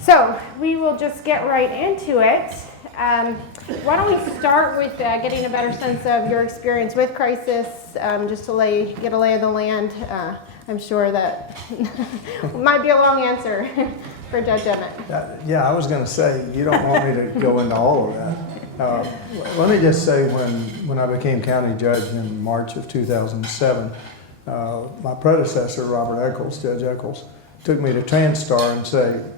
So we will just get right into it. Why don't we start with getting a better sense of your experience with crisis, just to get a lay of the land. I'm sure that might be a long answer for Judge Emmett. Yeah, I was going to say, you don't want me to go into all of that. Let me just say, when I became county judge in March of 2007, my predecessor, Robert Eccles, Judge Eccles, took me to TriCities and said,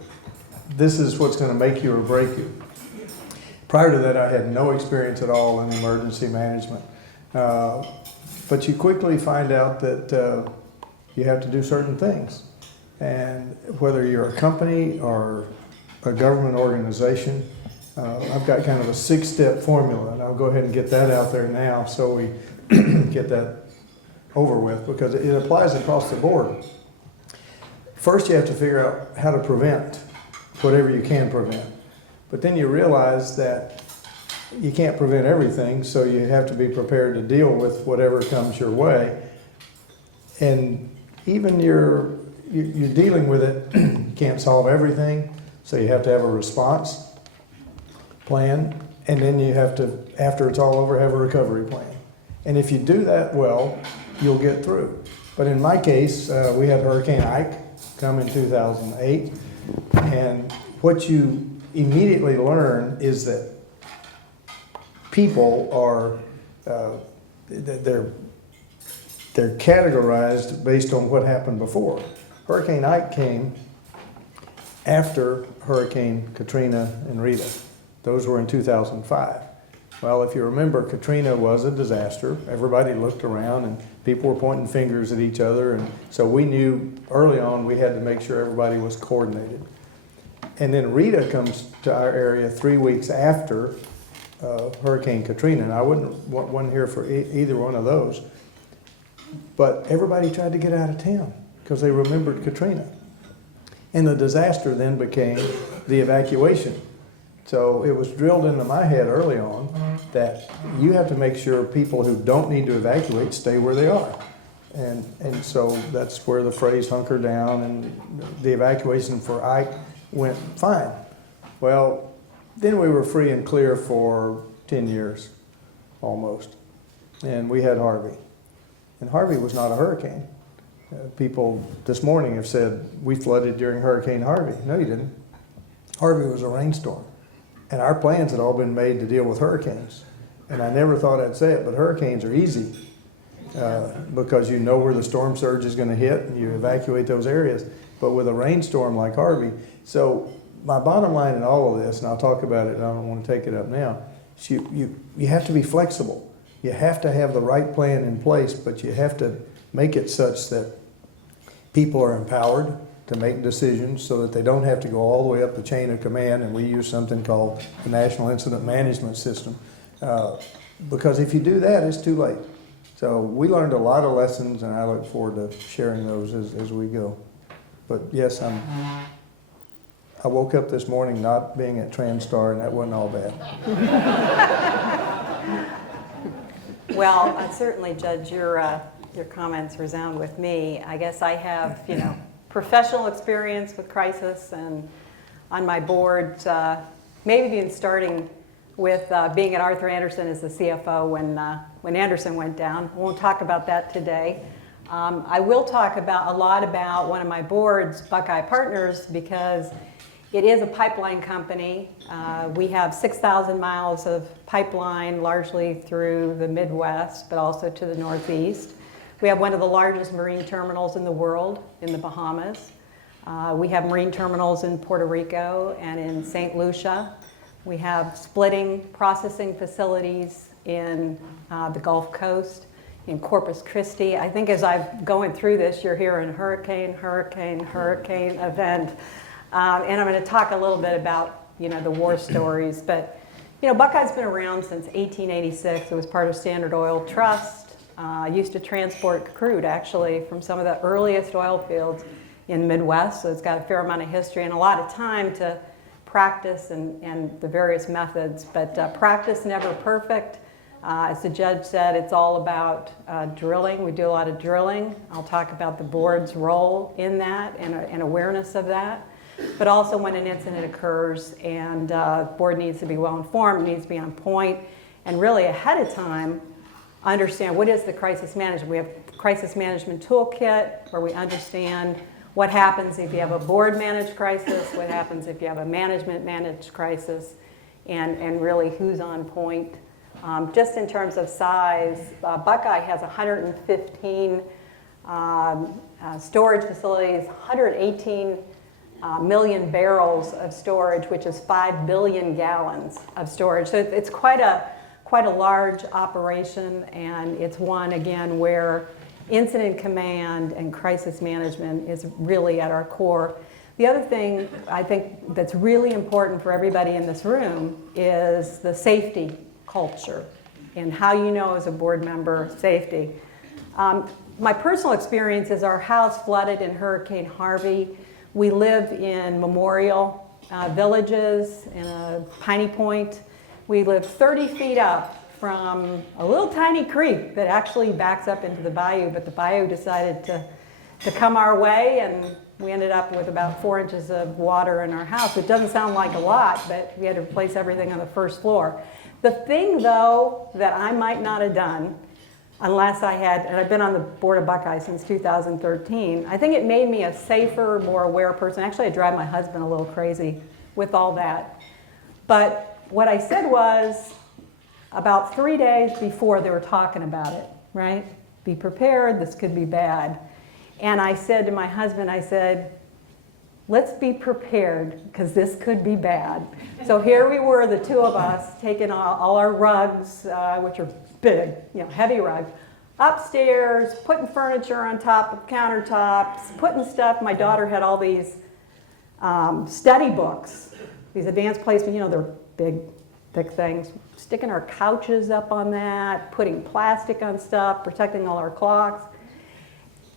this is what's going to make you or break you. Prior to that, I had no experience at all in emergency management. But you quickly find out that you have to do certain things. And whether you're a company or a government organization, I've got kind of a 6-step formula, and I'll go ahead and get that out there now so we get that over with, because it applies across the board. First, you have to figure out how to prevent whatever you can prevent. But then you realize that you can't prevent everything, so you have to be prepared to deal with whatever comes your way. And even you're dealing with it, you can't solve everything, so you have to have a response plan, and then you have to, after it's all over, have a recovery plan. And if you do that well, you'll get through. But in my case, we had Hurricane Ike come in 2008, and what you immediately learn is that people are, they're categorized based on what happened before. Hurricane Ike came after Hurricane Katrina and Rita. Those were in 2005. Well, if you remember, Katrina was a disaster. Everybody looked around and people were pointing fingers at each other. And so we knew early on we had to make sure everybody was coordinated. And then Rita comes to our area 3 weeks after Hurricane Katrina. And I wasn't here for either one of those. But everybody tried to get out of town because they remembered Katrina. And the disaster then became the evacuation. So it was drilled into my head early on that you have to make sure people who don't need to evacuate stay where they are. And so that's where the phrase hunker down, and the evacuation for Ike went fine. Well, then we were free and clear for 10 years, almost. And we had Harvey. And Harvey was not a hurricane. People this morning have said, we flooded during Hurricane Harvey. No, you didn't. Harvey was a rainstorm. And our plans had all been made to deal with hurricanes. And I never thought I'd say it, but hurricanes are easy because you know where the storm surge is going to hit and you evacuate those areas. But with a rainstorm like Harvey, so my bottom line in all of this, and I'll talk about it, I don't want to take it up now, is you have to be flexible. You have to have the right plan in place, but you have to make it such that people are empowered to make decisions so that they don't have to go all the way up the chain of command, and we use something called the National Incident Management System. Because if you do that, it's too late. So we learned a lot of lessons, and I look forward to sharing those as we go. But yes, I woke up this morning not being at TriCities, and that wasn't all bad. Well, certainly, Judge, your comments resound with me. I guess I have, professional experience with crisis, and on my board, maybe even starting with being at Arthur Andersen as the CFO when Andersen went down. I won't talk about that today. I will talk a lot about one of my boards, Buckeye Partners, because it is a pipeline company. We have 6,000 miles of pipeline, largely through the Midwest, but also to the Northeast. We have one of the largest marine terminals in the world in the Bahamas. We have marine terminals in Puerto Rico and in St. Lucia. We have splitting processing facilities in the Gulf Coast, in Corpus Christi. I think as I'm going through this, you're hearing hurricane event. And I'm going to talk a little bit about, the war stories. But, Buckeye's been around since 1886. It was part of Standard Oil Trust. Used to transport crude, actually, from some of the earliest oil fields in the Midwest. So it's got a fair amount of history and a lot of time to practice and the various methods. But practice never perfect. As the judge said, it's all about drilling. We do a lot of drilling. I'll talk about the board's role in that and awareness of that. but also when an incident occurs and the board needs to be well informed, needs to be on point, and really ahead of time understand what is the crisis management. We have crisis management toolkit where we understand what happens if you have a board managed crisis, what happens if you have a management managed crisis, and really who's on point. Just in terms of size, Buckeye has 115 storage facilities, 118 million barrels of storage, which is 5 billion gallons of storage. So it's quite a large operation, and it's one, again, where incident command and crisis management is really at our core. The other thing I think that's really important for everybody in this room is the safety culture and how you know as a board member safety. My personal experience is our house flooded in Hurricane Harvey. We live in memorial villages in a Piney Point. We live 30 feet up from a little tiny creek that actually backs up into the bayou, but the bayou decided to come our way, and we ended up with about 4 inches of water in our house. It doesn't sound like a lot, but we had to replace everything on the first floor. The thing, though, that I might not have done unless I had, and I've been on the board of Buckeye since 2013, I think it made me a safer, more aware person. Actually, I drive my husband a little crazy with all that. But what I said was, about 3 days before they were talking about it, right? Be prepared, this could be bad. And I said to my husband, I said, let's be prepared because this could be bad. So here we were, the two of us, taking all our rugs, which are big, heavy rugs, upstairs, putting furniture on top of countertops, putting stuff. My daughter had all these study books, these advanced placement, they're big, thick things. Sticking our couches up on that, putting plastic on stuff, protecting all our clocks.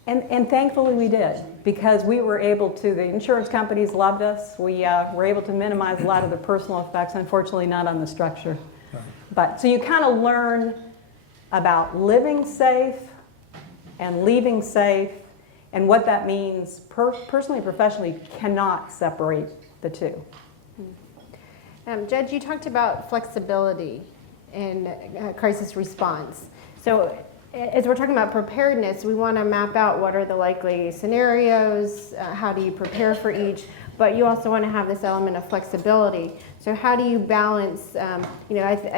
And thankfully we did, because we were able to, the insurance companies loved us. We were able to minimize a lot of the personal effects, unfortunately not on the structure. Right. But so you kind of learn about living safe and leaving safe, and what that means personally and professionally cannot separate the two. Judge, you talked about flexibility in crisis response. So as we're talking about preparedness, we want to map out what are the likely scenarios, how do you prepare for each, but you also want to have this element of flexibility. So how do you balance, I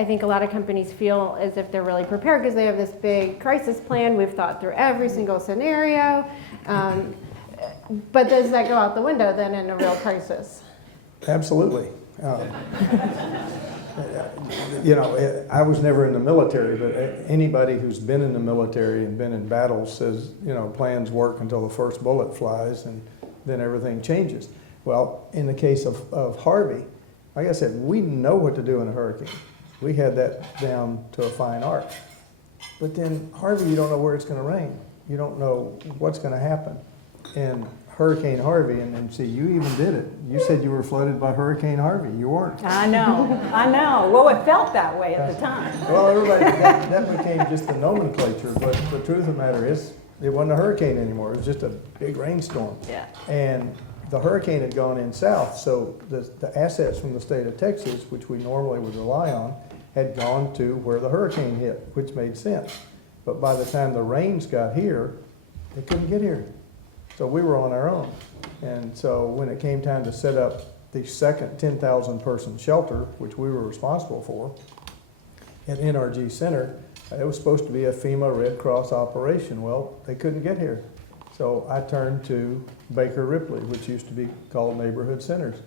think a lot of companies feel as if they're really prepared because they have this big crisis plan, we've thought through every single scenario, but does that go out the window then in a real crisis? Absolutely. I was never in the military, but anybody who's been in the military and been in battles says, plans work until the first bullet flies and then everything changes. Well, in the case of Harvey, like I said, we know what to do in a hurricane. We had that down to a fine art. But then Harvey, you don't know where it's going to rain. You don't know what's going to happen. And Hurricane Harvey, and see, you even did it. You said you were flooded by Hurricane Harvey. You weren't. I know. Well, it felt that way at the time. Well, everybody, that became just the nomenclature, but the truth of the matter is, it wasn't a hurricane anymore. It was just a big rainstorm. Yeah. And the hurricane had gone in south, so the assets from the state of Texas, which we normally would rely on, had gone to where the hurricane hit, which made sense. But by the time the rains got here, they couldn't get here. So we were on our own. And so when it came time to set up the second 10,000 person shelter, which we were responsible for, at NRG Center, it was supposed to be a FEMA Red Cross operation. Well, they couldn't get here. So I turned to Baker Ripley, which used to be called Neighborhood Centers.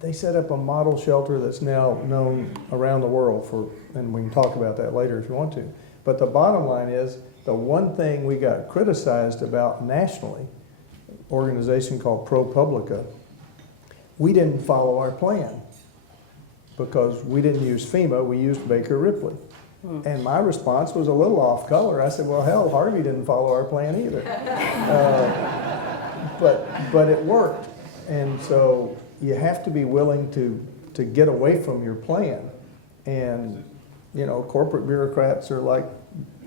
They set up a model shelter that's now known around the world and we can talk about that later if you want to. But the bottom line is, the one thing we got criticized about nationally, organization called ProPublica, we didn't follow our plan because we didn't use FEMA, we used Baker Ripley. And my response was a little off color. I said, well, hell, Harvey didn't follow our plan either. But it worked. And so you have to be willing to get away from your plan. And, corporate bureaucrats are like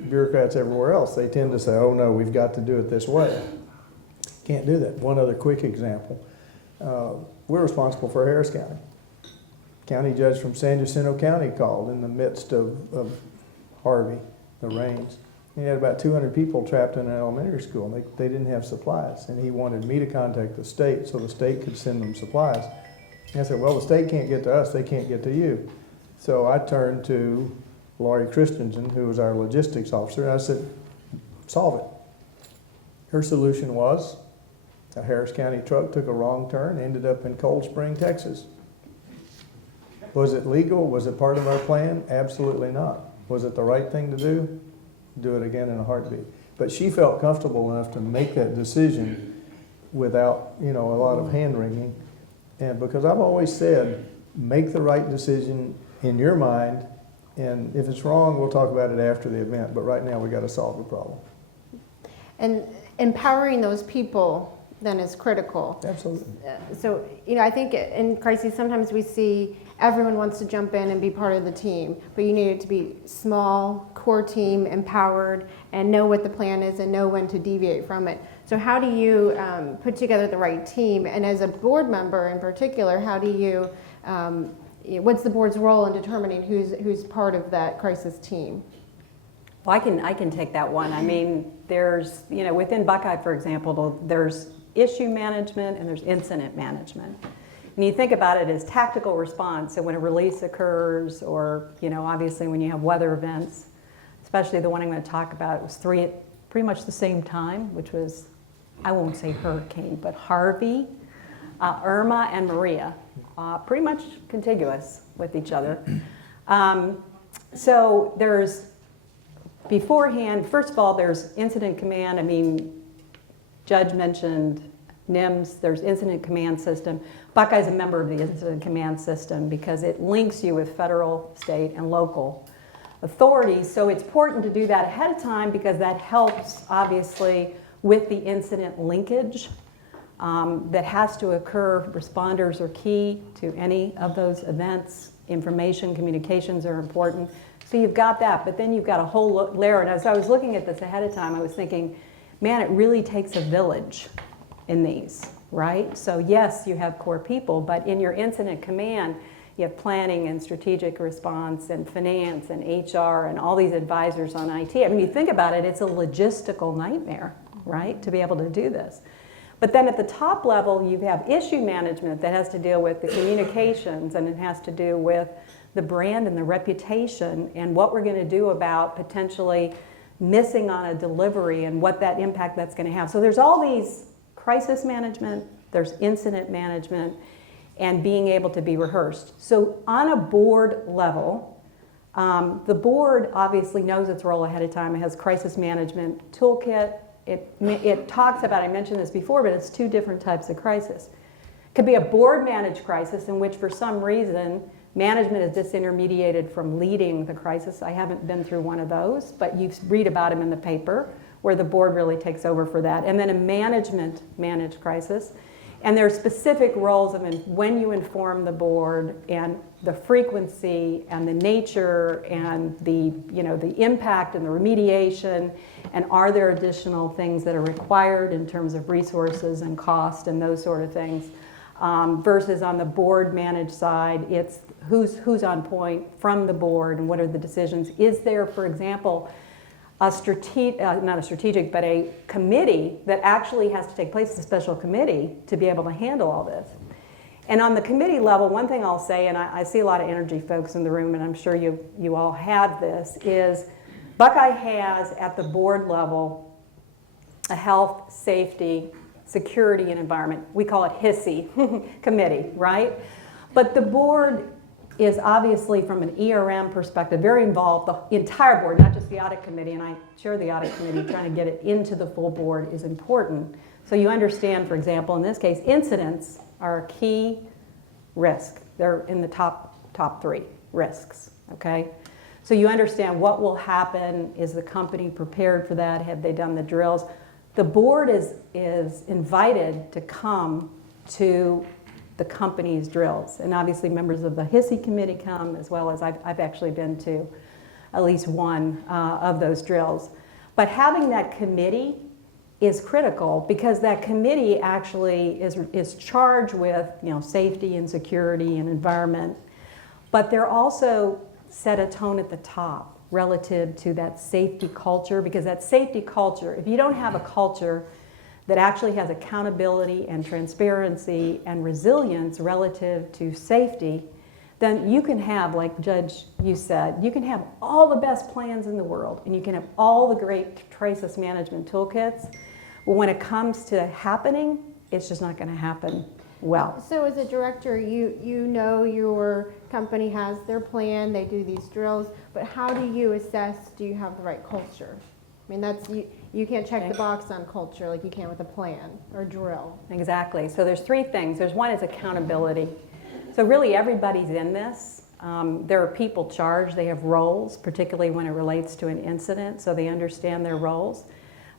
bureaucrats everywhere else. They tend to say, oh no, we've got to do it this way. Can't do that. One other quick example. we're responsible for Harris County. County judge from San Jacinto County called in the midst of Harvey, the rains. He had about 200 people trapped in an elementary school. They didn't have supplies, and he wanted me to contact the state so the state could send them supplies. And I said, well, the state can't get to us, they can't get to you. So I turned to Laurie Christensen, who was our logistics officer, and I said, solve it. Her solution was a Harris County truck took a wrong turn, ended up in Cold Spring, Texas. Was it legal? Was it part of our plan? Absolutely not. Was it the right thing to do? Do it again in a heartbeat. But she felt comfortable enough to make that decision without, a lot of hand wringing. And because I've always said, make the right decision in your mind, and if it's wrong, we'll talk about it after the event. But right now, we got to solve the problem. And empowering those people then is critical. Absolutely. So, I think in crises, sometimes we see everyone wants to jump in and be part of the team, but you need it to be small, core team, empowered, and know what the plan is and know when to deviate from it. So how do you put together the right team? And as a board member in particular, how do you, what's the board's role in determining who's part of that crisis team? Well, I can take that one. I mean, there's, within Buckeye, for example, there's issue management and there's incident management. And you think about it as tactical response. So when a release occurs, or, obviously when you have weather events, especially the one I'm going to talk about, it was three at pretty much the same time, which was, I won't say hurricane, but Harvey, Irma, and Maria, pretty much contiguous with each other. So there's, beforehand, first of all, there's incident command. I mean, Judge mentioned NIMS, there's incident command system. Buckeye's a member of the incident command system because it links you with federal, state, and local authorities. So it's important to do that ahead of time because that helps, obviously, with the incident linkage that has to occur. Responders are key to any of those events. Information, communications are important. So you've got that, but then you've got a whole layer. And as I was looking at this ahead of time, I was thinking, man, it really takes a village in these, right? So yes, you have core people, but in your incident command, you have planning and strategic response and finance and HR and all these advisors on IT. I mean, you think about it, it's a logistical nightmare, right, to be able to do this. But then at the top level, you have issue management that has to deal with the communications, and it has to do with the brand and the reputation and what we're going to do about potentially missing on a delivery and what that impact that's going to have. So there's all these crisis management, there's incident management, and being able to be rehearsed. So on a board level, the board obviously knows its role ahead of time. It has crisis management toolkit. It talks about, I mentioned this before, but it's two different types of crisis. It could be a board managed crisis in which for some reason management is disintermediated from leading the crisis. I haven't been through one of those, but you read about them in the paper where the board really takes over for that. And then a management managed crisis. And there are specific roles of when you inform the board and the frequency and the nature and the impact and the remediation, and are there additional things that are required in terms of resources and cost and those sort of things. Versus on the board managed side, it's who's on point from the board and what are the decisions. Is there, for example, not a strategic, but a committee that actually has to take place, a special committee, to be able to handle all this? And on the committee level, one thing I'll say, and I see a lot of energy folks in the room, and I'm sure you all have this, is Buckeye has at the board level a health, safety, security, and environment. We call it HISSE committee, right? But the board is obviously, from an ERM perspective, very involved. The entire board, not just the audit committee, and I chair the audit committee, trying to get it into the full board is important. So you understand, for example, in this case, incidents are a key risk. They're in the top three risks, okay? So you understand what will happen. Is the company prepared for that? Have they done the drills? The board is invited to come to the company's drills. And obviously members of the HISSE committee come, as well as I've actually been to at least one of those drills. But having that committee is critical, because that committee actually is charged with, you know, safety and security and environment, but they're also set a tone at the top relative to that safety culture, because that safety culture, if you don't have a culture that actually has accountability and transparency and resilience relative to safety, then you can have, like Judge, you said, you can have all the best plans in the world, and you can have all the great crisis management toolkits, but when it comes to happening, it's just not going to happen well. So as a director, you know your company has their plan, they do these drills, but how do you assess, do you have the right culture? I mean, that's, you can't check the box on culture like you can with a plan or drill. Exactly. So there's three things. There's one is accountability. So really everybody's in this. There are people charged. They have roles, particularly when it relates to an incident, so they understand their roles.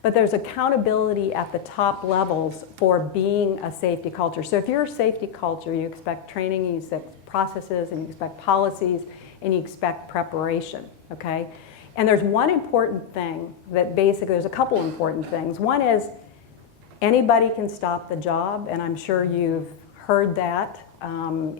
But there's accountability at the top levels for being a safety culture. So if you're a safety culture, you expect training, you expect processes, and you expect policies, and you expect preparation, okay? And there's one important thing that basically, there's a couple important things. One is anybody can stop the job, and I'm sure you've heard that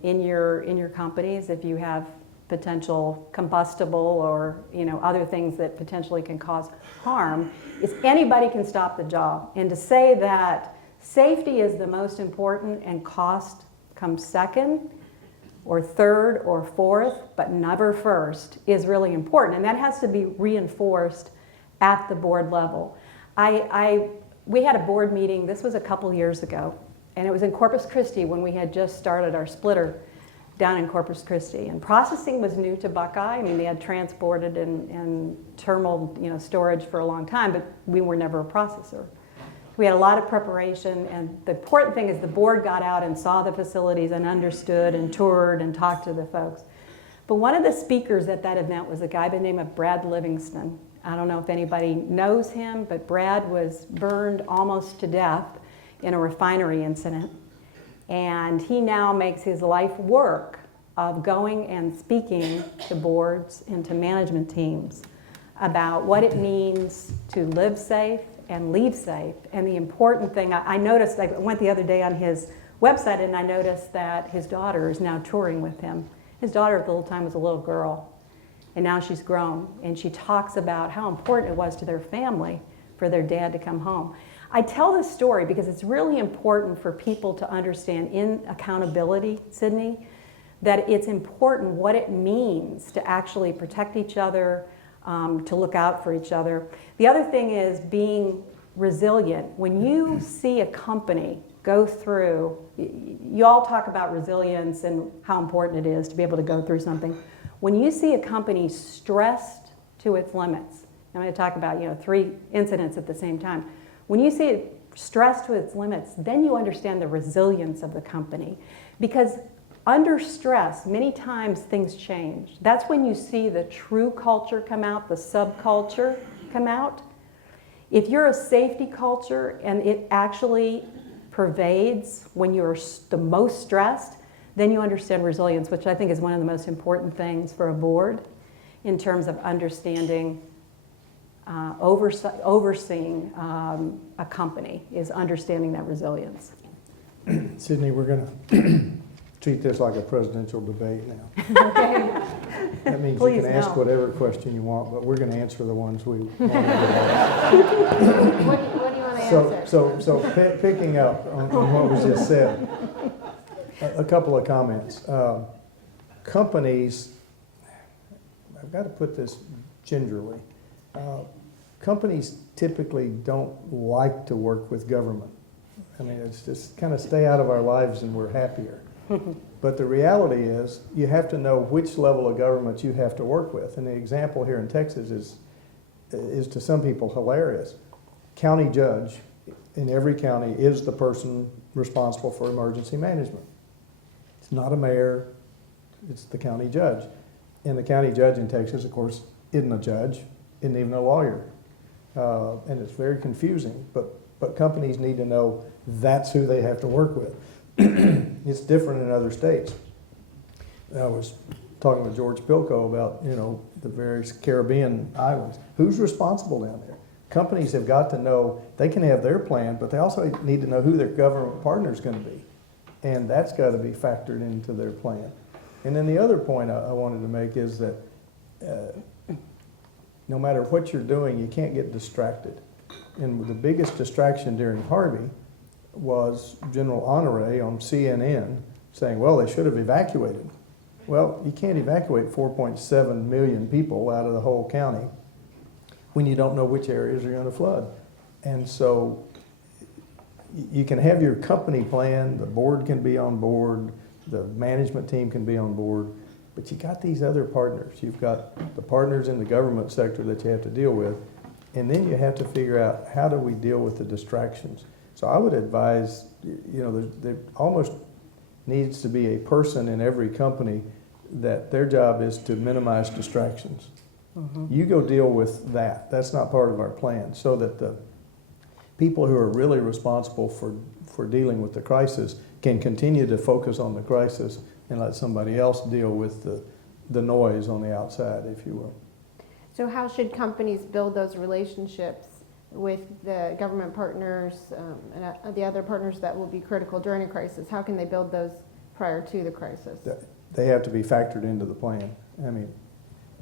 in your companies if you have potential combustible or, you know, other things that potentially can cause harm, is anybody can stop the job. And to say that safety is the most important and cost comes second or third or fourth, but never first, is really important. And that has to be reinforced at the board level. We had a board meeting, this was a couple years ago, and it was in Corpus Christi when we had just started our splitter down in Corpus Christi. And processing was new to Buckeye. I mean, they had transported and terminal, you know, storage for a long time, but we were never a processor. We had a lot of preparation, and the important thing is the board got out and saw the facilities and understood and toured and talked to the folks. But one of the speakers at that event was a guy by the name of Brad Livingston. I don't know if anybody knows him, but Brad was burned almost to death in a refinery incident. And he now makes his life work of going and speaking to boards and to management teams about what it means to live safe and leave safe. And the important thing, I noticed, I went the other day on his website and I noticed that his daughter is now touring with him. His daughter at the time was a little girl, and now she's grown, and she talks about how important it was to their family for their dad to come home. I tell this story because it's really important for people to understand in accountability, Sydney, that it's important what it means to actually protect each other, to look out for each other. The other thing is being resilient. When you see a company go through, you all talk about resilience and how important it is to be able to go through something. When you see a company stressed to its limits, I'm going to talk about, you know, 3 incidents at the same time. When you see it stressed to its limits, then you understand the resilience of the company. Because under stress, many times things change. That's when you see the true culture come out, the subculture come out. If you're a safety culture and it actually pervades when you're the most stressed, then you understand resilience, which I think is one of the most important things for a board in terms of understanding overseeing a company, is understanding that resilience. Sydney, we're going to treat this like a presidential debate now. Okay. That means Please, you can ask no. whatever question you want, but we're going to answer the ones we want to What do you want to answer? So picking up on what was just said, a couple of comments. Companies, I've got to put this gingerly, companies typically don't like to work with government. I mean, it's just kind of stay out of our lives and we're happier. But the reality is you have to know which level of government you have to work with. And the example here in Texas is to some people hilarious. County judge in every county is the person responsible for emergency management. It's not a mayor, it's the county judge. And the county judge in Texas, of course, isn't a judge, isn't even a lawyer. And it's very confusing, but companies need to know that's who they have to work with. It's different in other states. I was talking with George Pilko about, you know, the various Caribbean islands. Who's responsible down there? companies have got to know, they can have their plan, but they also need to know who their government partner is going to be. And that's got to be factored into their plan. And then the other point I wanted to make is that no matter what you're doing, you can't get distracted. And the biggest distraction during Harvey was General Honore on CNN saying, well, they should have evacuated. Well, you can't evacuate 4.7 million people out of the whole county when you don't know which areas are going to flood. And so you can have your company plan, the board can be on board, the management team can be on board, but you got these other partners. You've got the partners in the government sector that you have to deal with, and then you have to figure out, how do we deal with the distractions? So I would advise, there almost needs to be a person in every company that their job is to minimize distractions. Mm-hmm. You go deal with that. That's not part of our plan, so that the people who are really responsible for dealing with the crisis can continue to focus on the crisis and let somebody else deal with the noise on the outside, if you will. So how should companies build those relationships with the government partners and the other partners that will be critical during a crisis? How can they build those prior to the crisis? They have to be factored into the plan. I mean,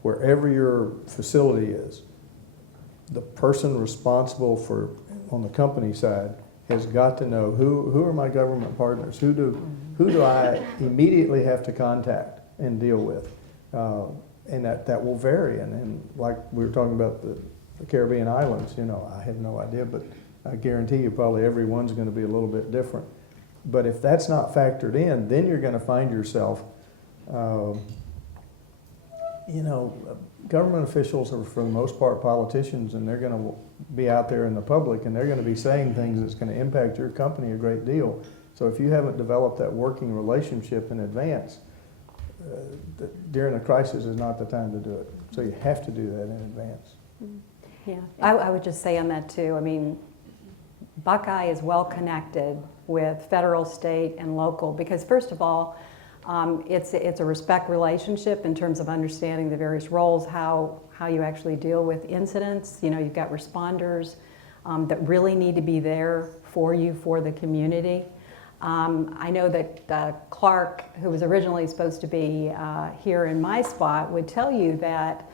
wherever your facility is, the person responsible for, on the company side, has got to know who are my government partners, who do I immediately have to contact and deal with, and that will vary. And like we were talking about the Caribbean islands, I have no idea, but I guarantee you probably everyone's going to be a little bit different. But if that's not factored in, then you're going to find yourself, government officials are for the most part politicians, and they're going to be out there in the public, and they're going to be saying things that's going to impact your company a great deal. So if you haven't developed that working relationship in advance, during a crisis is not the time to do it. So you have to do that in advance. Yeah, I would just say on that too, I mean, Buckeye is well connected with federal, state, and local, because first of all, it's a respect relationship in terms of understanding the various roles, how you actually deal with incidents. You've got responders that really need to be there for you, for the community. I know that Clark, who was originally supposed to be here in my spot, would tell you that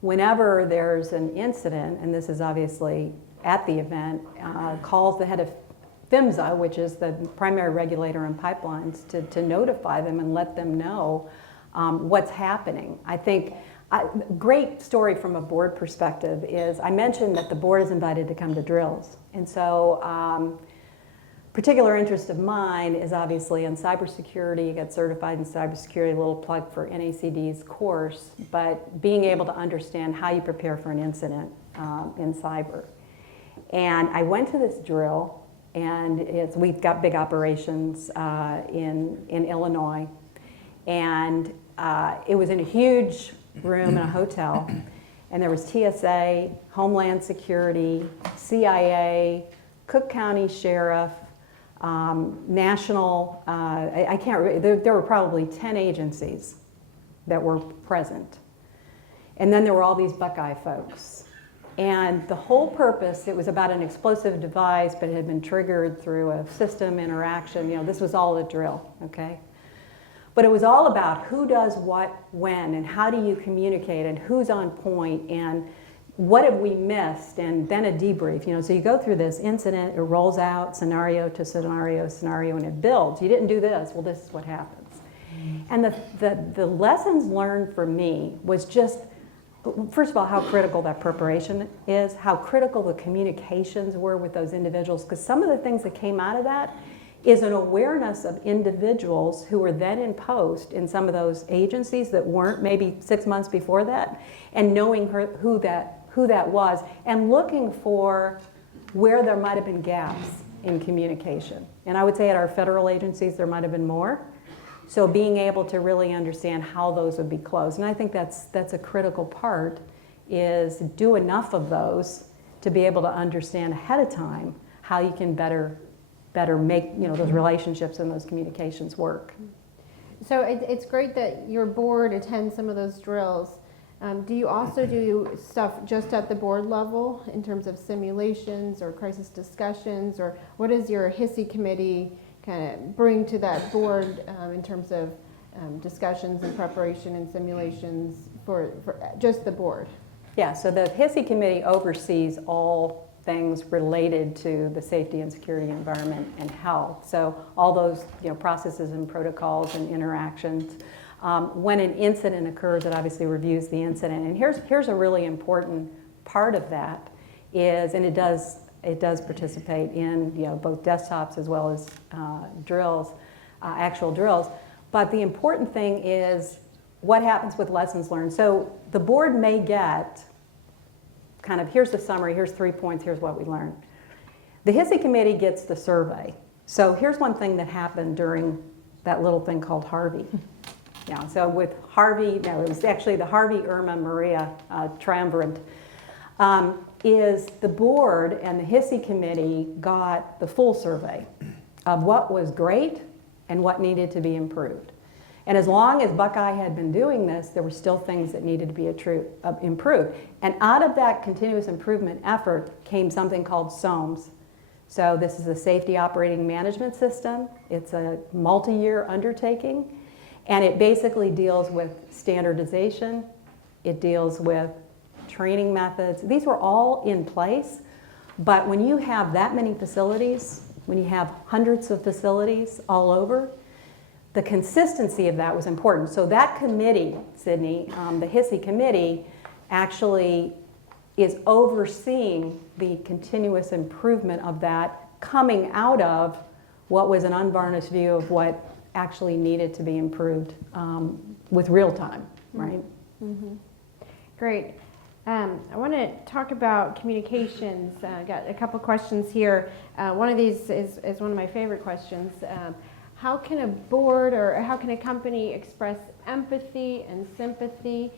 whenever there's an incident, and this is obviously at the event, calls the head of PHMSA, which is the primary regulator in pipelines, to notify them and let them know what's happening. I think great story from a board perspective is, I mentioned that the board is invited to come to drills. And so particular interest of mine is obviously in cybersecurity. You get certified in cybersecurity, a little plug for NACD's course, but being able to understand how you prepare for an incident in cyber. And I went to this drill, and we've got big operations in Illinois, and it was in a huge room in a hotel, and there was TSA, Homeland Security, CIA, Cook County Sheriff, national, I can't remember, there were probably 10 agencies that were present. And then there were all these Buckeye folks. And the whole purpose, it was about an explosive device, but it had been triggered through a system interaction. This was all a drill, okay? But it was all about who does what when, and how do you communicate, and who's on point, and what have we missed, and then a debrief. So you go through this incident, it rolls out scenario to scenario, and it builds. You didn't do this, well, this is what happens. And the lessons learned for me was just, first of all, how critical that preparation is, how critical the communications were with those individuals, because some of the things that came out of that is an awareness of individuals who were then in post in some of those agencies that weren't maybe 6 months before that, and knowing who that was, and looking for where there might have been gaps in communication. And I would say at our federal agencies there might have been more. So being able to really understand how those would be closed. And I think that's a critical part, is do enough of those to be able to understand ahead of time how you can better make those relationships and those communications work. So it's great that your board attends some of those drills. Do you also do stuff just at the board level in terms of simulations or crisis discussions, or what does your HISI committee kind of bring to that board in terms of discussions and preparation and simulations for just the board? Yeah, so the HISI committee oversees all things related to the safety and security environment and health. So all those processes and protocols and interactions. When an incident occurs, it obviously reviews the incident. And here's a really important part of that is, and it does participate in both desktops as well as drills, actual drills. But the important thing is what happens with lessons learned. So the board may get kind of, here's the summary, here's 3 points, here's what we learned. The HISI committee gets the survey. So here's one thing that happened during that little thing called Harvey. Yeah, so with Harvey, no, it was actually the Harvey, Irma, Maria triumvirate, is the board and the HISI committee got the full survey of what was great and what needed to be improved. And as long as Buckeye had been doing this, there were still things that needed to be improved. And out of that continuous improvement effort came something called SOMS. So this is a safety operating management system. It's a multi-year undertaking. And it basically deals with standardization. It deals with training methods. These were all in place. But when you have that many facilities, when you have hundreds of facilities all over, the consistency of that was important. So that committee, Sydney, the HISI committee, actually is overseeing the continuous improvement of that coming out of what was an unvarnished view of what actually needed to be improved with real time, right? Mm-hmm. Great. I want to talk about communications. Got a couple questions here. One of these is one of my favorite questions. How can a board or how can a company express empathy and sympathy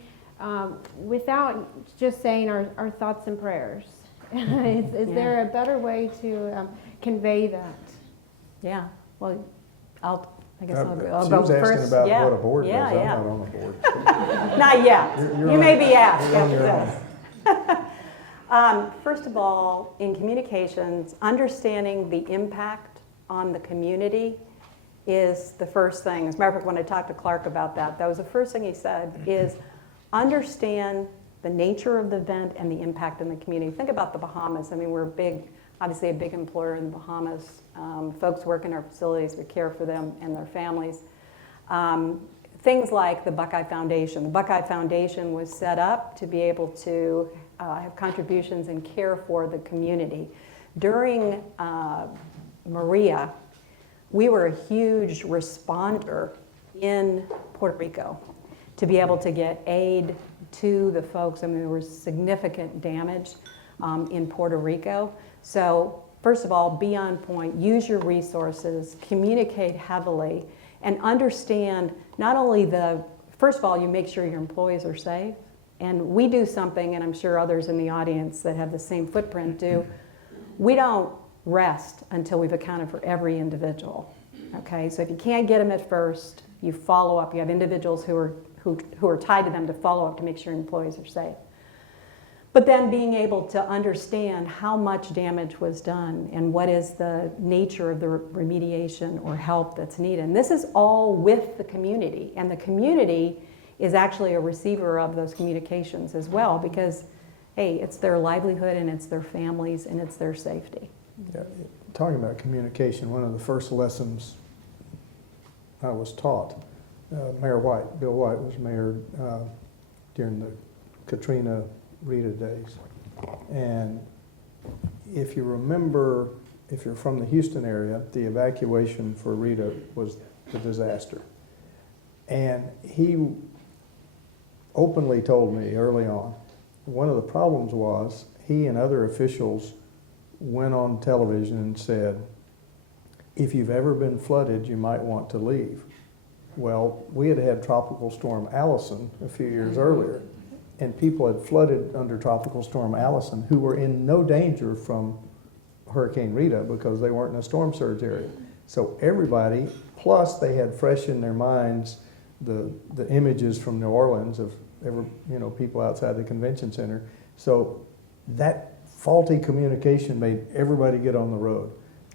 without just saying our thoughts and prayers? Is there a better way to convey that? Yeah. Well, I guess I'll go She was asking first. about Yeah. what a board Yeah, does. yeah. I'm not on a board. Not yet. You may be asked you're on after your this. First of all, in communications, understanding the impact on the community is the first thing. As a matter of fact, when I talked to Clark about that was the first thing he said is understand the nature of the event and the impact in the community. Think about the Bahamas. I mean, we're obviously a big employer in the Bahamas. Folks work in our facilities, we care for them and their families. Things like the Buckeye Foundation. The Buckeye Foundation was set up to be able to have contributions and care for the community. During Maria, we were a huge responder in Puerto Rico to be able to get aid to the folks. I mean, there was significant damage in Puerto Rico. So first of all, be on point, use your resources, communicate heavily, and understand not only first of all, you make sure your employees are safe. And we do something, and I'm sure others in the audience that have the same footprint do, we don't rest until we've accounted for every individual. Okay, so if you can't get them at first, you follow up. You have individuals who are tied to them to follow up to make sure employees are safe. But then being able to understand how much damage was done and what is the nature of the remediation or help that's needed. And this is all with the community. And the community is actually a receiver of those communications as well because, hey, it's their livelihood and it's their families and it's their safety. Yeah, talking about communication, one of the first lessons I was taught, Mayor White, Bill White was mayor during the Katrina Rita days. And if you remember, if you're from the Houston area, the evacuation for Rita was a disaster. And he openly told me early on, one of the problems was he and other officials went on television and said, if you've ever been flooded, you might want to leave. Well, we had had Tropical Storm Allison a few years earlier, and people had flooded under Tropical Storm Allison who were in no danger from Hurricane Rita because they weren't in a storm surge area. So everybody, plus they had fresh in their minds the images from New Orleans of people outside the convention center. So that faulty communication made everybody get on the road.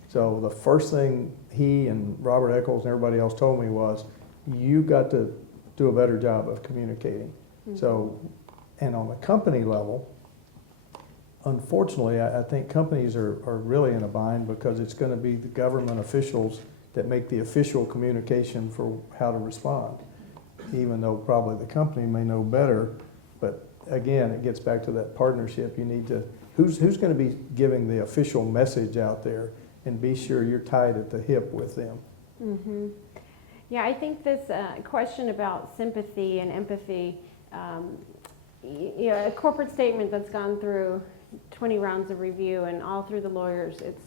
So the first thing he and Robert Eccles and everybody else told me was, you got to do a better job of communicating. Mm-hmm. So, and on the company level, unfortunately, I think companies are really in a bind because it's going to be the government officials that make the official communication for how to respond, even though probably the company may know better. But again, it gets back to that partnership. You need to, who's going to be giving the official message out there, and be sure you're tied at the hip with them. Mm-hmm. Yeah, I think this question about sympathy and empathy, a corporate statement that's gone through 20 rounds of review and all through the lawyers, it's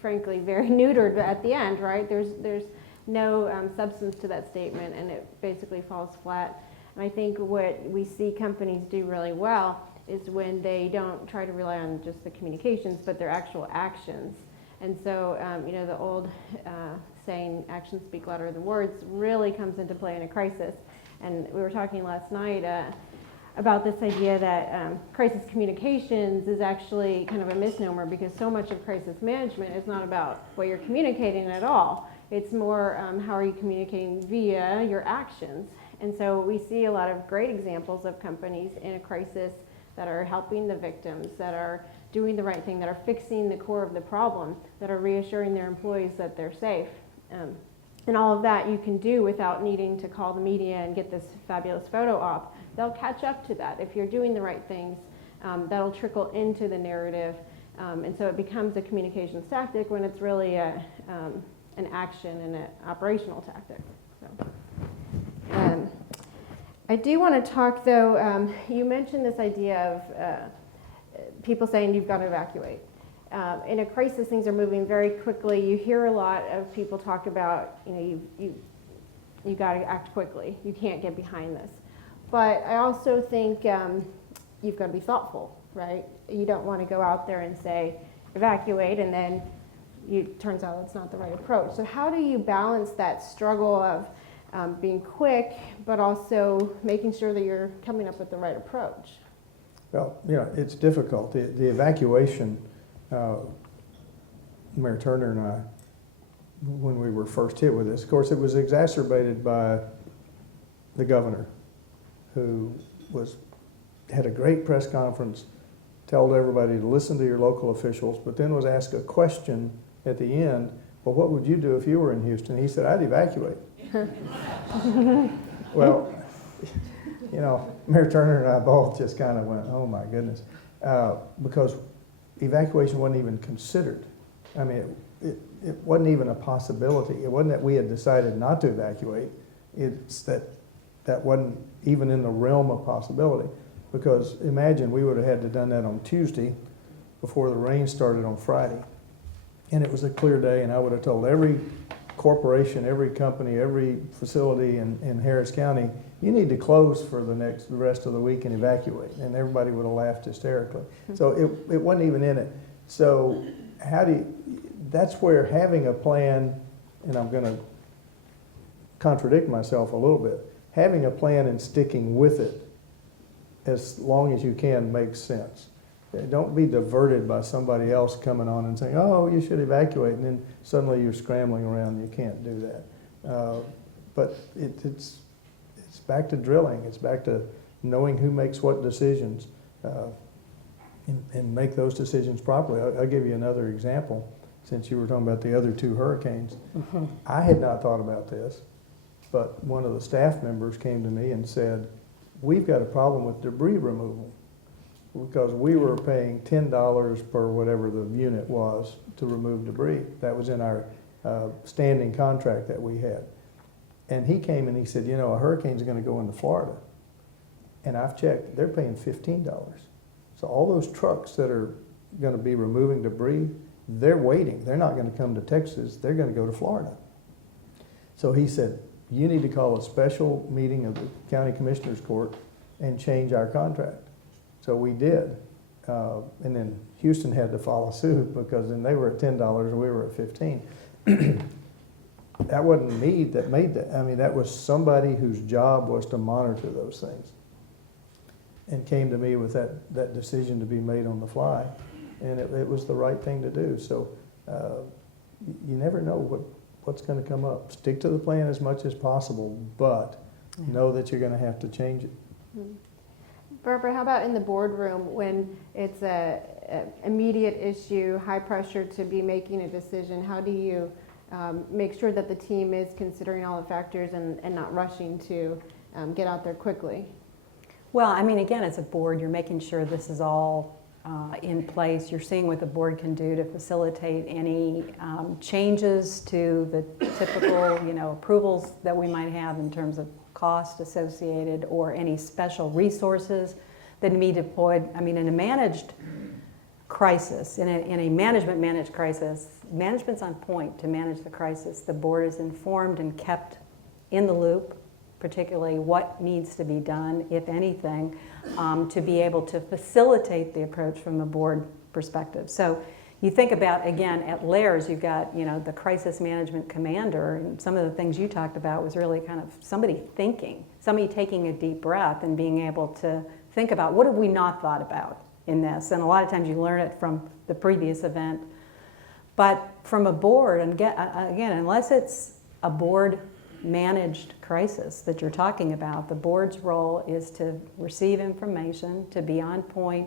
frankly very neutered at the end, right? There's no substance to that statement, and it basically falls flat. And I think what we see companies do really well is when they don't try to rely on just the communications, but their actual actions. And so, the old saying, actions speak louder than words, really comes into play in a crisis. And we were talking last night about this idea that crisis communications is actually kind of a misnomer, because so much of crisis management is not about what you're communicating at all. It's more how are you communicating via your actions. And so we see a lot of great examples of companies in a crisis that are helping the victims, that are doing the right thing, that are fixing the core of the problem, that are reassuring their employees that they're safe. And all of that you can do without needing to call the media and get this fabulous photo op. They'll catch up to that. If you're doing the right things, that'll trickle into the narrative. And so it becomes a communications tactic when it's really an action and an operational tactic. So, I do want to talk, though, you mentioned this idea of people saying you've got to evacuate. In a crisis, things are moving very quickly. You hear a lot of people talk about, you got to act quickly. You can't get behind this. But I also think you've got to be thoughtful, right? You don't want to go out there and say, evacuate, and then it turns out it's not the right approach. So how do you balance that struggle of being quick, but also making sure that you're coming up with the right approach? Well, it's difficult. The evacuation, Mayor Turner and I, when we were first hit with this, of course, it was exacerbated by the governor, who had a great press conference, told everybody to listen to your local officials, but then was asked a question at the end, well, what would you do if you were in Houston? He said, I'd evacuate. Well, Mayor Turner and I both just kind of went, oh my goodness, because evacuation wasn't even considered. I mean, it wasn't even a possibility. It wasn't that we had decided not to evacuate. It's that wasn't even in the realm of possibility. Because imagine we would have had to done that on Tuesday before the rain started on Friday. And it was a clear day, and I would have told every corporation, every company, every facility in Harris County, you need to close for the rest of the week and evacuate. And everybody would have laughed hysterically. So it wasn't even in it. So that's where having a plan, and I'm going to contradict myself a little bit, having a plan and sticking with it as long as you can makes sense. Don't be diverted by somebody else coming on and saying, oh, you should evacuate, and then suddenly you're scrambling around and you can't do that. But it's back to drilling. It's back to knowing who makes what decisions and make those decisions properly. I'll give you another example, since you were talking about the other two hurricanes. Mm-hmm. I had not thought about this, but one of the staff members came to me and said, we've got a problem with debris removal, because we were paying $10 per whatever the unit was to remove debris. That was in our standing contract that we had. And he came and he said, a hurricane's going to go into Florida. And I've checked, they're paying $15. So all those trucks that are going to be removing debris, they're waiting. They're not going to come to Texas. They're going to go to Florida. So he said, you need to call a special meeting of the County Commissioners Court and change our contract. So we did. And then Houston had to follow suit, because then they were at $10 and we were at $15. That wasn't me that made that. I mean, that was somebody whose job was to monitor those things. and came to me with that decision to be made on the fly. And it was the right thing to do. So you never know what's going to come up. Stick to the plan as much as possible, but know that you're going to have to change it. Barbara, how about in the boardroom when it's a immediate issue, high pressure to be making a decision? How do you make sure that the team is considering all the factors and not rushing to get out there quickly? Well, I mean, again, as a board, you're making sure this is all in place. You're seeing what the board can do to facilitate any changes to the typical, approvals that we might have in terms of cost associated or any special resources that need to be deployed. I mean, in a managed crisis, in a managed crisis, management's on point to manage the crisis. The board is informed and kept in the loop, particularly what needs to be done, if anything, to be able to facilitate the approach from the board perspective. So you think about, again, at layers, you've got, the crisis management commander, and some of the things you talked about was really kind of somebody taking a deep breath and being able to think about, what have we not thought about in this? And a lot of times you learn it from the previous event. But from a board, and again, unless it's a board managed crisis that you're talking about, the board's role is to receive information, to be on point,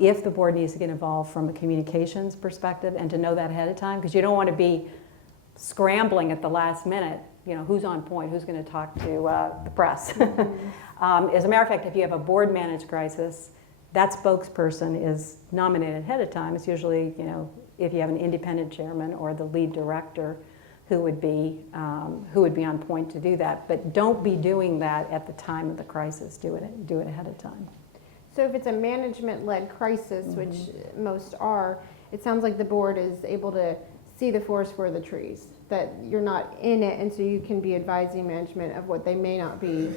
if the board needs to get involved from a communications perspective, and to know that ahead of time, because you don't want to be scrambling at the last minute, who's on point, who's going to talk to the press. As a matter of fact, if you have a board managed crisis, that spokesperson is nominated ahead of time. It's usually, if you have an independent chairman or the lead director who would be on point to do that. But don't be doing that at the time of the crisis. Do it ahead of time. So if it's a management-led crisis, which most are, it sounds like the board is able to see the forest for the trees, that you're not in it, and so you can be advising management of what they may not be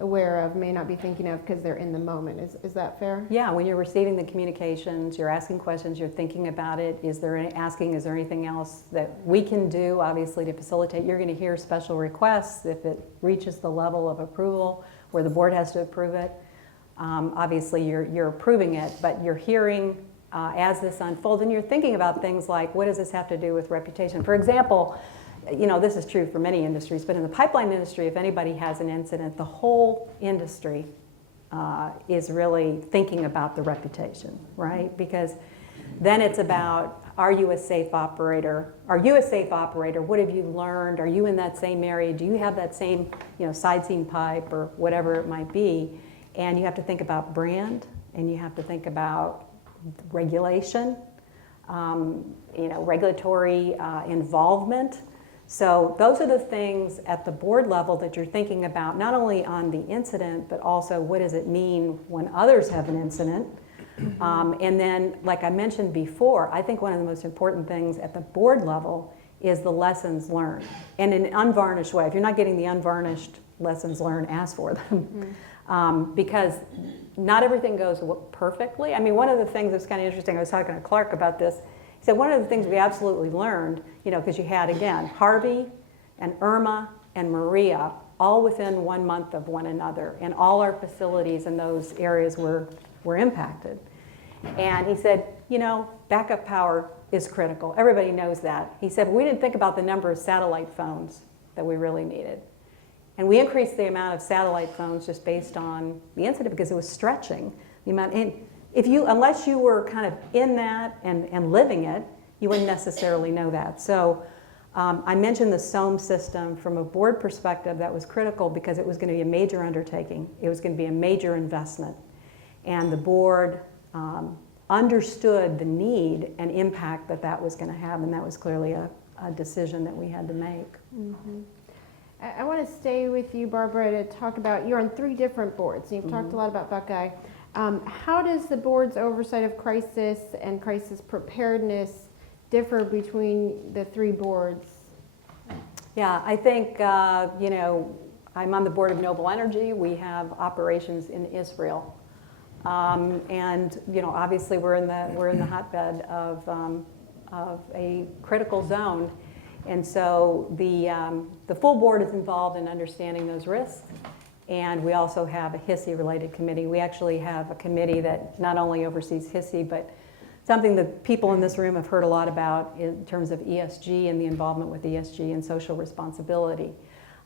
aware of, may not be thinking of because they're in the moment. Is that fair? Yeah, when you're receiving the communications, you're asking questions, you're thinking about it. Is there anything else that we can do, obviously, to facilitate? You're going to hear special requests if it reaches the level of approval where the board has to approve it. Obviously, you're approving it, but you're hearing as this unfolds, and you're thinking about things like, what does this have to do with reputation? For example, this is true for many industries, but in the pipeline industry, if anybody has an incident, the whole industry is really thinking about the reputation, right? Because then it's about, are you a safe operator? Are you a safe operator? What have you learned? Are you in that same area? Do you have that same, side seam pipe or whatever it might be? And you have to think about brand, and you have to think about regulation, regulatory involvement. So those are the things at the board level that you're thinking about, not only on the incident, but also what does it mean when others have an incident. And then, like I mentioned before, I think one of the most important things at the board level is the lessons learned, and in an unvarnished way. If you're not getting the unvarnished lessons learned, ask for them. Because not everything goes perfectly. I mean, one of the things that's kind of interesting, I was talking to Clark about this. He said one of the things we absolutely learned, because you had, again, Harvey and Irma and Maria all within 1 month of one another, and all our facilities in those areas were impacted. And he said, backup power is critical. Everybody knows that. He said, we didn't think about the number of satellite phones that we really needed. And we increased the amount of satellite phones just based on the incident because it was stretching the amount. And unless you were kind of in that and living it, you wouldn't necessarily know that. So I mentioned the SOAM system from a board perspective. That was critical because it was going to be a major undertaking. It was going to be a major investment. And the board understood the need and impact that was going to have, and that was clearly a decision that we had to make. Mm-hmm. I want to stay with you, Barbara, to talk about, you're on 3 different boards, and you've talked a lot about Buckeye. How does the board's oversight of crisis and crisis preparedness differ between the 3 boards? Yeah, I think, I'm on the board of Noble Energy. We have operations in Israel. And, obviously we're in the hotbed of a critical zone. And so the full board is involved in understanding those risks And we also have a HISI-related committee. We actually have a committee that not only oversees HISI, but something that people in this room have heard a lot about in terms of ESG and the involvement with ESG and social responsibility.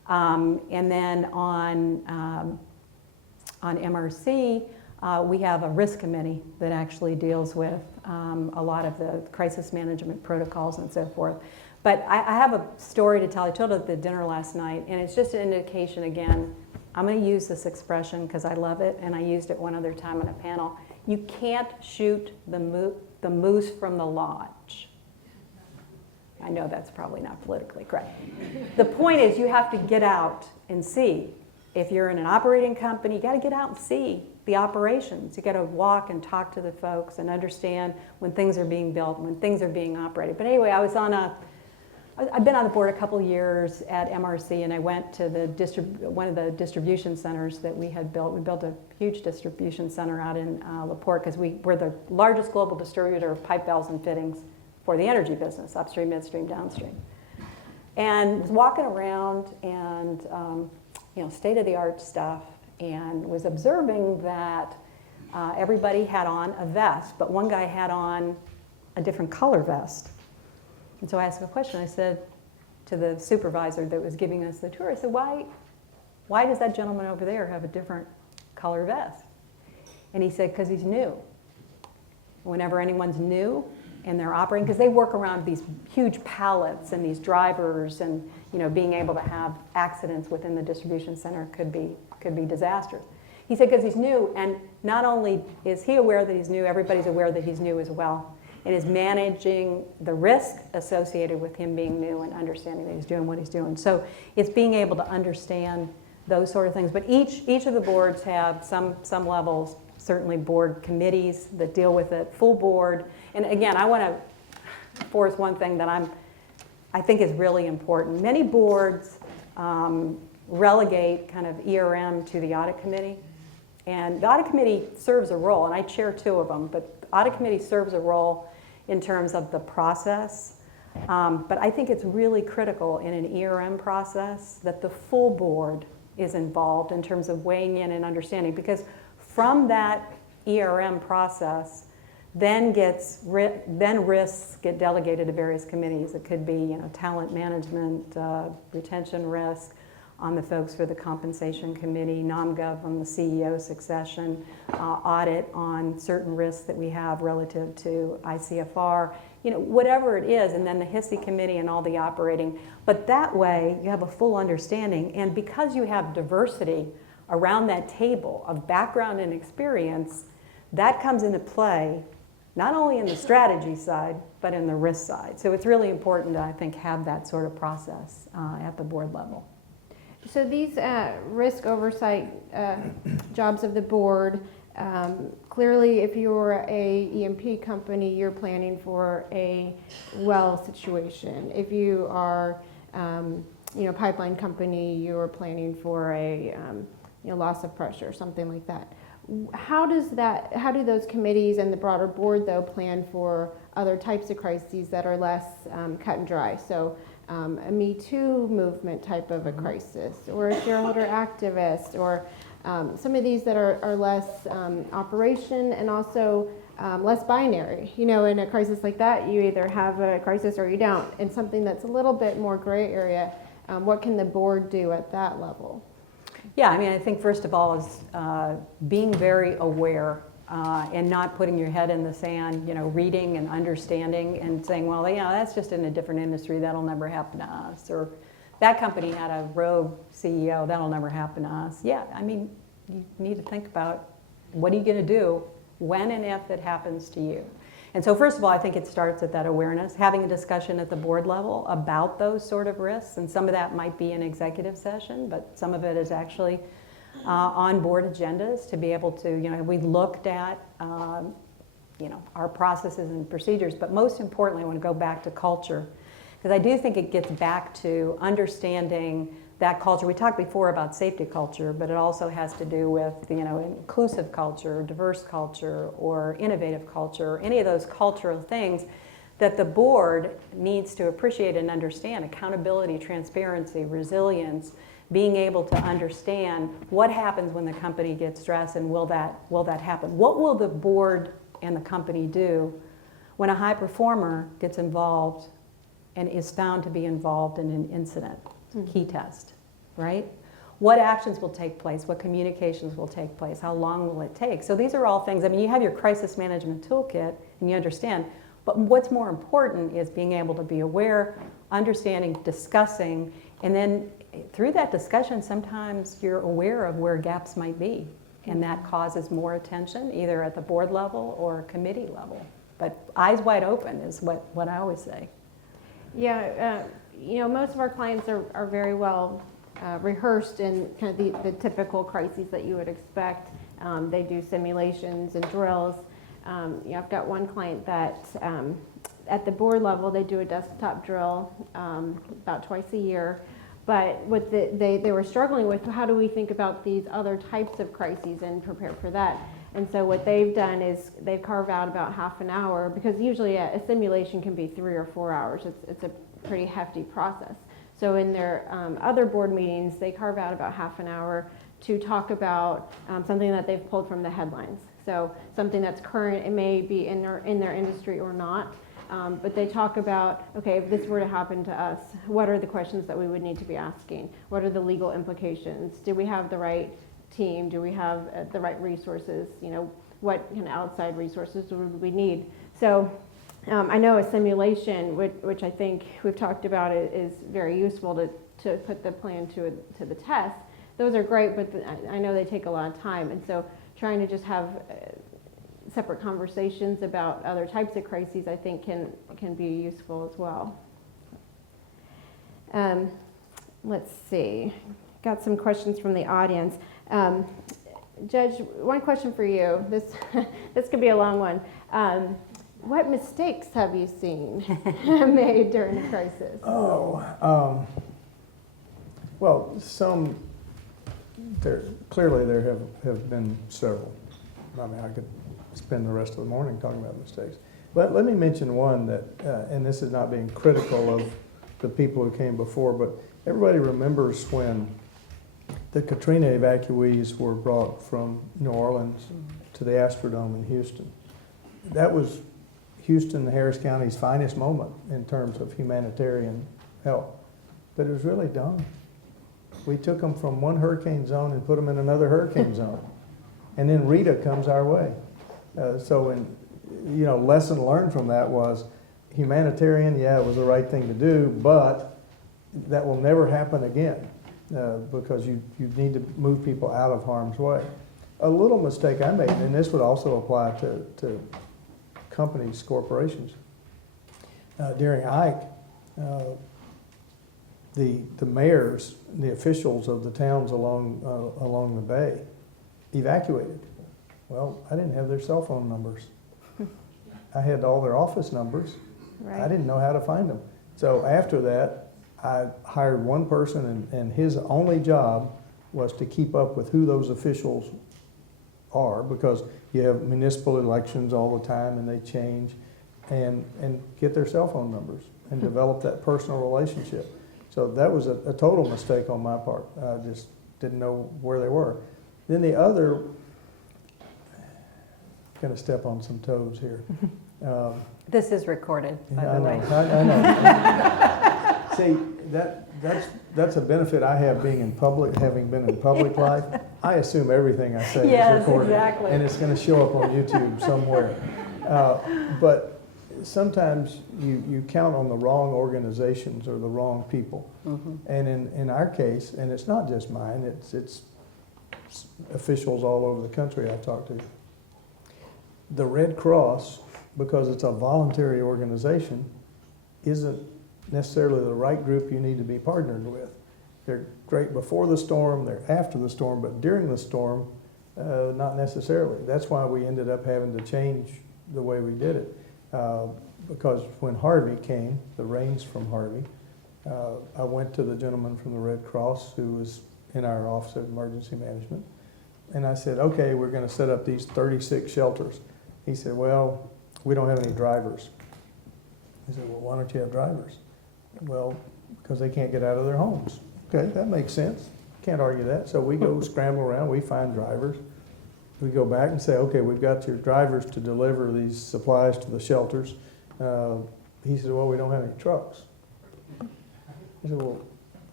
And then on MRC, we have a risk committee that actually deals with a lot of the crisis management protocols and so forth. But I have a story to tell. I told it at the dinner last night, and it's just an indication, again, I'm going to use this expression because I love it, and I used it one other time on a panel. You can't shoot the moose from the lodge. I know that's probably not politically correct. The point is you have to get out and see. If you're in an operating company, you got to get out and see the operations. You got to walk and talk to the folks and understand when things are being built, when things are being operated. But anyway, I've been on the board a couple years at MRC, and I went to one of the distribution centers that we had built. We built a huge distribution center out in LaPorte because we're the largest global distributor of pipe, valves, and fittings for the energy business, upstream, midstream, downstream. And was walking around and state-of-the-art stuff, and was observing that everybody had on a vest, but one guy had on a different color vest. And so I asked him a question. I said to the supervisor that was giving us the tour, I said, why does that gentleman over there have a different color vest? And he said, because he's new. Whenever anyone's new and they're operating, because they work around these huge pallets and these drivers, and being able to have accidents within the distribution center could be disastrous. He said, because he's new, and not only is he aware that he's new, everybody's aware that he's new as well. It is managing the risk associated with him being new and understanding that he's doing what he's doing. So it's being able to understand those sort of things. But each of the boards have some levels, certainly board committees that deal with it, full board. And again, I want to force one thing that I think is really important. Many boards relegate kind of ERM to the audit committee. And the audit committee serves a role, and I chair 2 of them, but the audit committee serves a role in terms of the process. But I think it's really critical in an ERM process that the full board is involved in terms of weighing in and understanding, because from that ERM process, then risks get delegated to various committees. It could be talent management, retention risk, on the folks for the compensation committee, NomGov on the CEO succession, audit on certain risks that we have relative to ICFR, whatever it is, and then the HISI committee and all the operating. But that way you have a full understanding, and because you have diversity around that table of background and experience, that comes into play not only in the strategy side, but in the risk side. So it's really important to, I think, have that sort of process at the board level. So these risk oversight jobs of the board, clearly if you're a EMP company, you're planning for a well situation. If you are pipeline company, you're planning for a loss of pressure, something like that. How do those committees and the broader board though plan for other types of crises that are less cut and dry? So a Me Too movement type of a crisis, or a shareholder activist, or some of these that are less operation and also less binary. In a crisis like that, you either have a crisis or you don't. And something that's a little bit more gray area, what can the board do at that level? Yeah, I think first of all is being very aware and not putting your head in the sand, reading and understanding and saying, well, that's just in a different industry, that'll never happen to us. Or that company had a rogue CEO, that'll never happen to us. Yeah, you need to think about what are you going to do when and if it happens to you. And so first of all, I think it starts at that awareness, having a discussion at the board level about those sort of risks. And some of that might be an executive session, but some of it is actually on board agendas to be able to, we looked at, our processes and procedures, but most importantly, I want to go back to culture, because I do think it gets back to understanding that culture. We talked before about safety culture, but it also has to do with, inclusive culture, diverse culture, or innovative culture, any of those cultural things that the board needs to appreciate and understand. Accountability, transparency, resilience, being able to understand what happens when the company gets stressed, and will that happen? What will the board and the company do when a high performer gets involved and is found to be involved in an incident, key test, right? What actions will take place? What communications will take place? How long will it take? So these are all things, I mean, you have your crisis management toolkit and you understand, but what's more important is being able to be aware, understanding, discussing, and then through that discussion, sometimes you're aware of where gaps might be, and that causes more attention, either at the board level or committee level. But eyes wide open is what I always say. Yeah, most of our clients are very well rehearsed in kind of the typical crises that you would expect. They do simulations and drills. I've got one client that at the board level, they do a desktop drill about twice a year. But what they were struggling with, how do we think about these other types of crises and prepare for that? And so what they've done is they've carved out about half an hour, because usually a simulation can be 3 or 4 hours. It's a pretty hefty process. So in their other board meetings, they carve out about half an hour to talk about something that they've pulled from the headlines. So something that's current, it may be in their industry or not. But they talk about, okay, if this were to happen to us, what are the questions that we would need to be asking? What are the legal implications? Do we have the right team? Do we have the right resources? What kind of outside resources would we need? So I know a simulation, which I think we've talked about, is very useful to put the plan to the test. Those are great, but I know they take a lot of time. And so trying to just have separate conversations about other types of crises, I think can be useful as well. Let's see, got some questions from the audience. Judge, one question for you. This could be a long one. What mistakes have you seen made during a crisis? Well, clearly there have been several. I mean, I could spend the rest of the morning talking about mistakes. But let me mention one that, and this is not being critical of the people who came before, but everybody remembers when the Katrina evacuees were brought from New Orleans to the Astrodome in Houston. That was Houston, Harris County's finest moment in terms of humanitarian help. But it was really dumb. We took them from one hurricane zone and put them in another hurricane zone. And then Rita comes our way. Lesson learned from that was humanitarian, yeah, it was the right thing to do, but that will never happen again because you need to move people out of harm's way. A little mistake I made, and this would also apply to companies, corporations. During Ike, the mayors, the officials of the towns along the bay evacuated. Well, I didn't have their cell phone numbers. I had all their office numbers. Right. I didn't know how to find them. So after that, I hired one person, and his only job was to keep up with who those officials are, because you have municipal elections all the time and they change, and get their cell phone numbers and develop that personal relationship. So that was a total mistake on my part. I just didn't know where they were. Then the other, going to step on some toes here. This is recorded, by the way. I know. See, that's a benefit I have being in public, having been in public life. I assume everything I say is recorded. Exactly. And it's going to show up on YouTube somewhere. But sometimes you count on the wrong organizations or the wrong people. Mm-hmm. And in our case, and it's not just mine, it's officials all over the country I've talked to. The Red Cross, because it's a voluntary organization, isn't necessarily the right group you need to be partnered with. They're great before the storm, they're after the storm, but during the storm, not necessarily. That's why we ended up having to change the way we did it. Because when Harvey came, the rains from Harvey, I went to the gentleman from the Red Cross who was in our Office of Emergency Management, and I said, okay, we're going to set up these 36 shelters. He said, well, we don't have any drivers. I said, well, why don't you have drivers? Well, because they can't get out of their homes. Okay, that makes sense. Can't argue that. So we go scramble around, we find drivers. We go back and say, okay, we've got your drivers to deliver these supplies to the shelters. He said, well, we don't have any trucks. I said, well,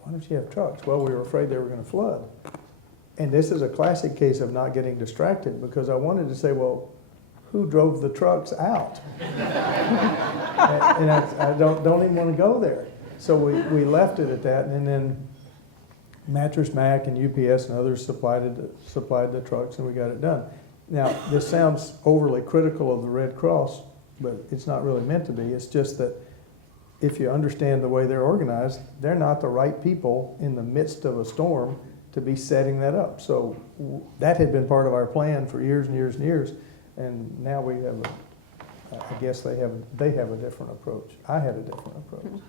why don't you have trucks? Well, we were afraid they were going to flood. And this is a classic case of not getting distracted, because I wanted to say, well, who drove the trucks out? and I don't even want to go there. So we left it at that, and then Mattress Mac and UPS and others supplied the trucks, and we got it done. Now, this sounds overly critical of the Red Cross, but it's not really meant to be. It's just that if you understand the way they're organized, they're not the right people in the midst of a storm to be setting that up. So that had been part of our plan for years and years and years, and now we have, I guess they have a different approach. I had a different approach.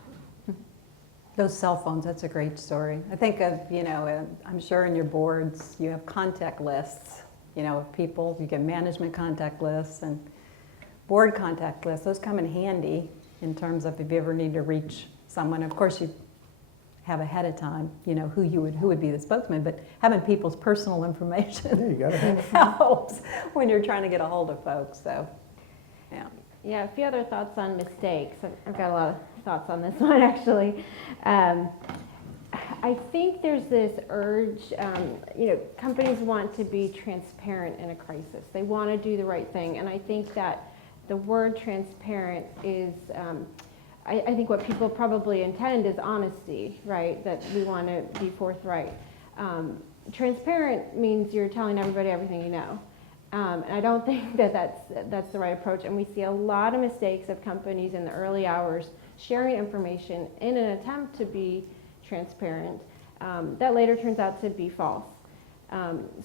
Those cell phones, that's a great story. I think of, I'm sure in your boards you have contact lists, of people. You get management contact lists and board contact lists. Those come in handy in terms of if you ever need to reach someone. Of course, you have ahead of time, who would be the spokesman, but having people's personal information Yeah, you gotta have it. helps when you're trying to get a hold of folks. So, yeah. Yeah, a few other thoughts on mistakes. I've got a lot of thoughts on this one, actually. I think there's this urge, companies want to be transparent in a crisis. They want to do the right thing. And I think that the word transparent is, I think what people probably intend is honesty, right? That we want to be forthright. Transparent means you're telling everybody everything you know. And I don't think that that's the right approach. And we see a lot of mistakes of companies in the early hours sharing information in an attempt to be transparent that later turns out to be false.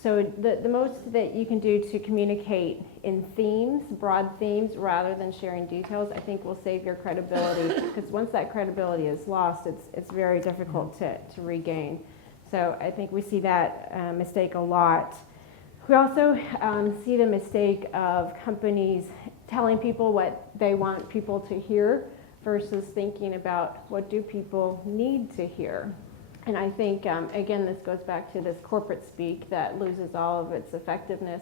So the most that you can do to communicate in themes, broad themes, rather than sharing details, I think will save your credibility, because once that credibility is lost, it's very difficult to regain. So I think we see that mistake a lot. We also see the mistake of companies telling people what they want people to hear versus thinking about what do people need to hear. And I think, again, this goes back to this corporate speak that loses all of its effectiveness.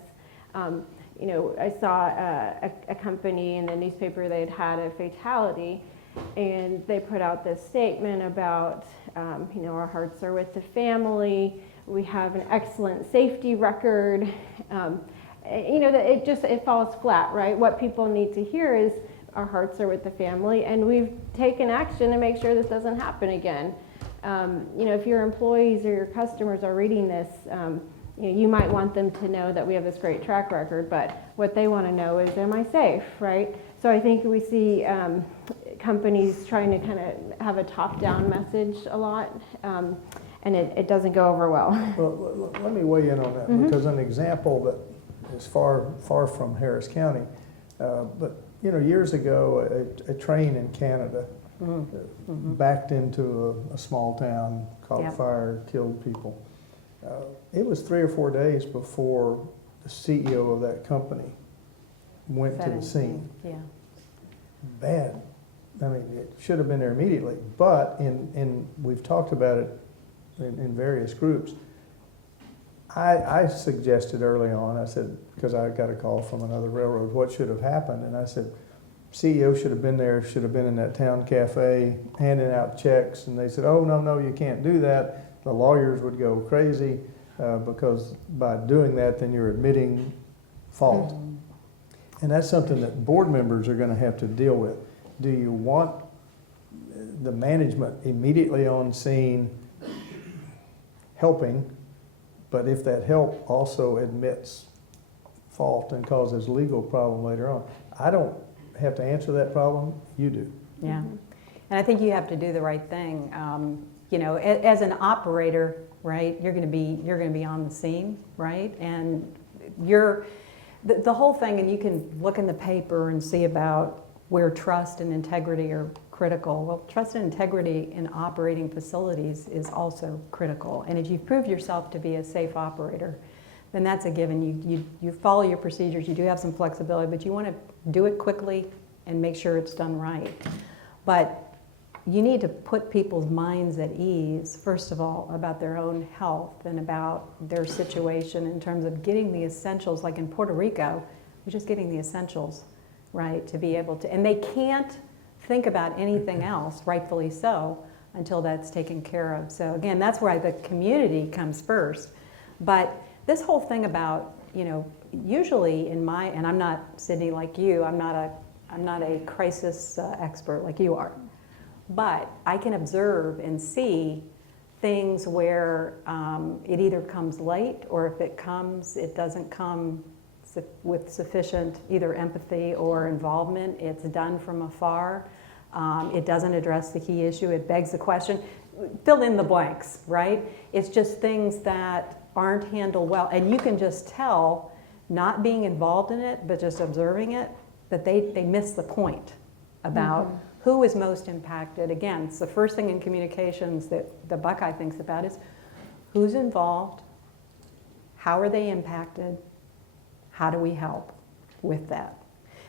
I saw a company in the newspaper, they'd had a fatality, and they put out this statement about, our hearts are with the family. We have an excellent safety record. It falls flat, right? What people need to hear is our hearts are with the family, and we've taken action to make sure this doesn't happen again. If your employees or your customers are reading this, you might want them to know that we have this great track record, but what they want to know is, am I safe, right? So I think we see companies trying to kind of have a top-down message a lot. And it doesn't go over well. Well, let me weigh in on that, because an example that is far from Harris County, but years ago, a train in Canada backed into a small town, caught fire, killed people. It was 3 or 4 days before the CEO of that company went to the scene. Yeah. Bad. I mean, it should have been there immediately, but we've talked about it in various groups. I suggested early on, I said, because I got a call from another railroad, what should have happened? And I said, CEO should have been there, should have been in that town cafe handing out checks. And they said, oh, no, you can't do that. The lawyers would go crazy because by doing that, then you're admitting fault. And that's something that board members are going to have to deal with. Do you want the management immediately on scene helping, but if that help also admits fault and causes legal problem later on? I don't have to answer that problem, you do. Yeah, and I think you have to do the right thing. As an operator, right, you're going to be on the scene, right, and the whole thing, and you can look in the paper and see about where trust and integrity are critical. Well, trust and integrity in operating facilities is also critical. And if you've proved yourself to be a safe operator, then that's a given. You follow your procedures, you do have some flexibility, but you want to do it quickly and make sure it's done right. But you need to put people's minds at ease, first of all, about their own health and about their situation in terms of getting the essentials. Like in Puerto Rico, we're just getting the essentials, right, to be able to, and they can't think about anything else, rightfully so, until that's taken care of. So again, that's why the community comes first. But this whole thing about, you know, usually in my, and I'm not, Sydney, like you, I'm not a crisis expert like you are. But I can observe and see things where it either comes late, or if it comes, it doesn't come with sufficient either empathy or involvement. It's done from afar. It doesn't address the key issue. It begs the question. Fill in the blanks, right? It's just things that aren't handled well. And you can just tell, not being involved in it, but just observing it, that they miss the point about who is most impacted. Again, it's the first thing in communications that the Buckeye thinks about is who's involved, how are they impacted, how do we help with that?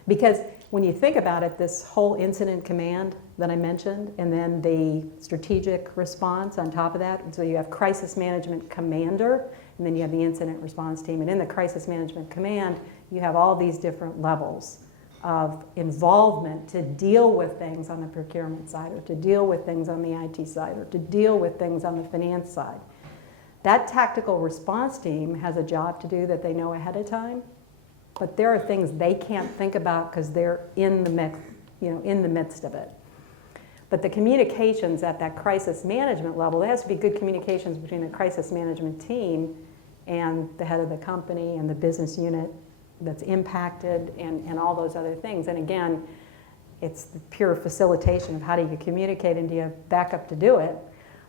Because when you think about it, this whole incident command that I mentioned, and then the strategic response on top of that, and so you have crisis management commander, and then you have the incident response team, and in the crisis management command, you have all these different levels of involvement to deal with things on the procurement side, or to deal with things on the IT side, or to deal with things on the finance side. That tactical response team has a job to do that they know ahead of time, but there are things they can't think about because they're in the mix, in the midst of it. But the communications at that crisis management level, there has to be good communications between the crisis management team and the head of the company and the business unit that's impacted, and all those other things. And again, it's the pure facilitation of how do you communicate and do you have backup to do it,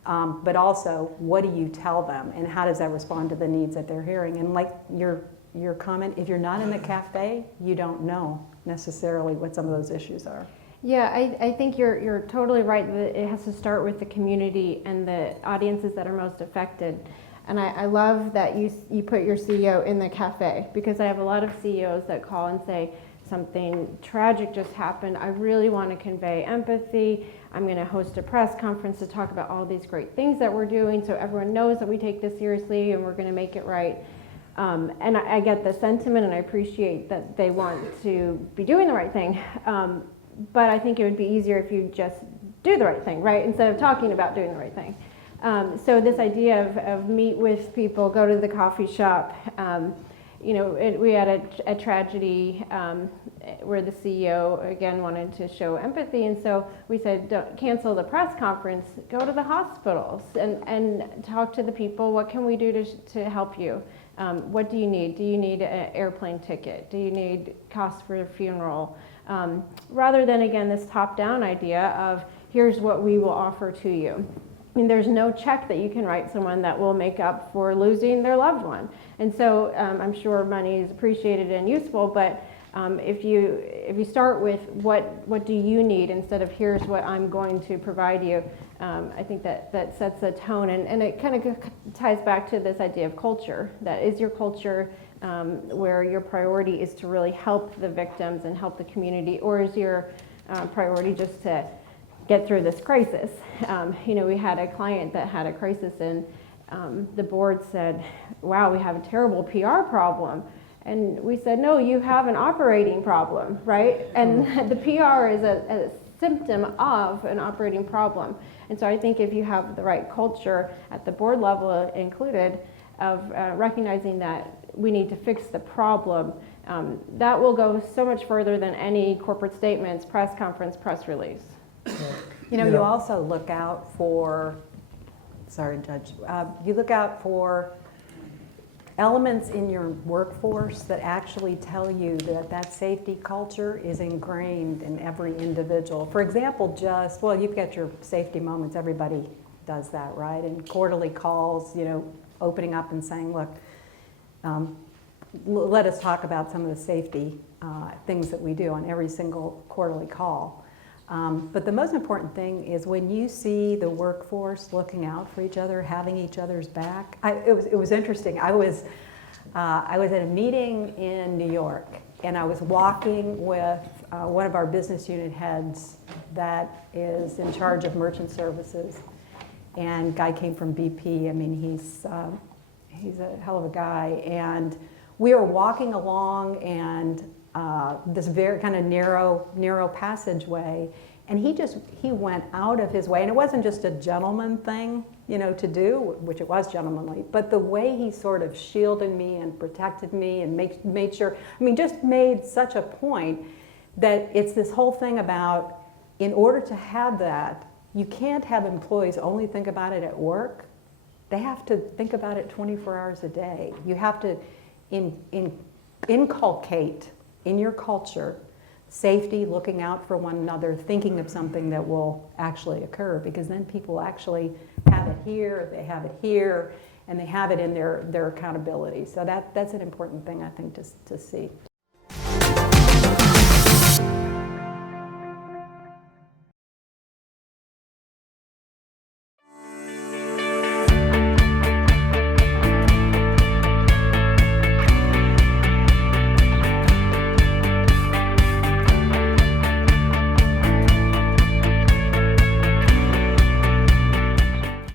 but also what do you tell them and how does that respond to the needs that they're hearing. And like your comment, if you're not in the cafe, you don't know necessarily what some of those issues are. Yeah, I think you're totally right that it has to start with the community and the audiences that are most affected. And I love that you put your CEO in the cafe, because I have a lot of CEOs that call and say, something tragic just happened. I really want to convey empathy. I'm going to host a press conference to talk about all these great things that we're doing so everyone knows that we take this seriously and we're going to make it right. And I get the sentiment, and I appreciate that they want to be doing the right thing. But I think it would be easier if you just do the right thing, right? Instead of talking about doing the right thing. So this idea of meet with people, go to the coffee shop. We had a tragedy where the CEO, again, wanted to show empathy. And so we said, don't cancel the press conference, go to the hospitals and talk to the people. What can we do to help you? What do you need? Do you need an airplane ticket? Do you need costs for a funeral? Rather than, again, this top-down idea of here's what we will offer to you. I mean, there's no check that you can write someone that will make up for losing their loved one. And so I'm sure money is appreciated and useful, but if you start with what do you need instead of here's what I'm going to provide you, I think that sets a tone. And it kind of ties back to this idea of culture. That is your culture where your priority is to really help the victims and help the community, or is your priority just to get through this crisis? We had a client that had a crisis, and the board said, wow, we have a terrible PR problem. And we said, no, you have an operating problem, right? And the PR is a symptom of an operating problem. And so I think if you have the right culture at the board level included of recognizing that we need to fix the problem, that will go so much further than any corporate statements, press conference, press release. You also look out for, you look out for elements in your workforce that actually tell you that safety culture is ingrained in every individual. For example, you've got your safety moments, everybody does that, right? And quarterly calls, opening up and saying, look, let us talk about some of the safety things that we do on every single quarterly call. But the most important thing is when you see the workforce looking out for each other, having each other's back. It was interesting. I was at a meeting in New York, and I was walking with one of our business unit heads that is in charge of merchant services. And guy came from BP. I mean, he's a hell of a guy. And we were walking along and this very kind of narrow passageway. And he went out of his way. And it wasn't just a gentleman thing, you know, to do, which it was gentlemanly, but the way he sort of shielded me and protected me and made sure, I mean, just made such a point that it's this whole thing about, in order to have that, you can't have employees only think about it at work. They have to think about it 24 hours a day. You have to inculcate in your culture safety, looking out for one another, thinking of something that will actually occur, because then people actually have it here, they have it here, and they have it in their accountability. So that's an important thing, I think, to see.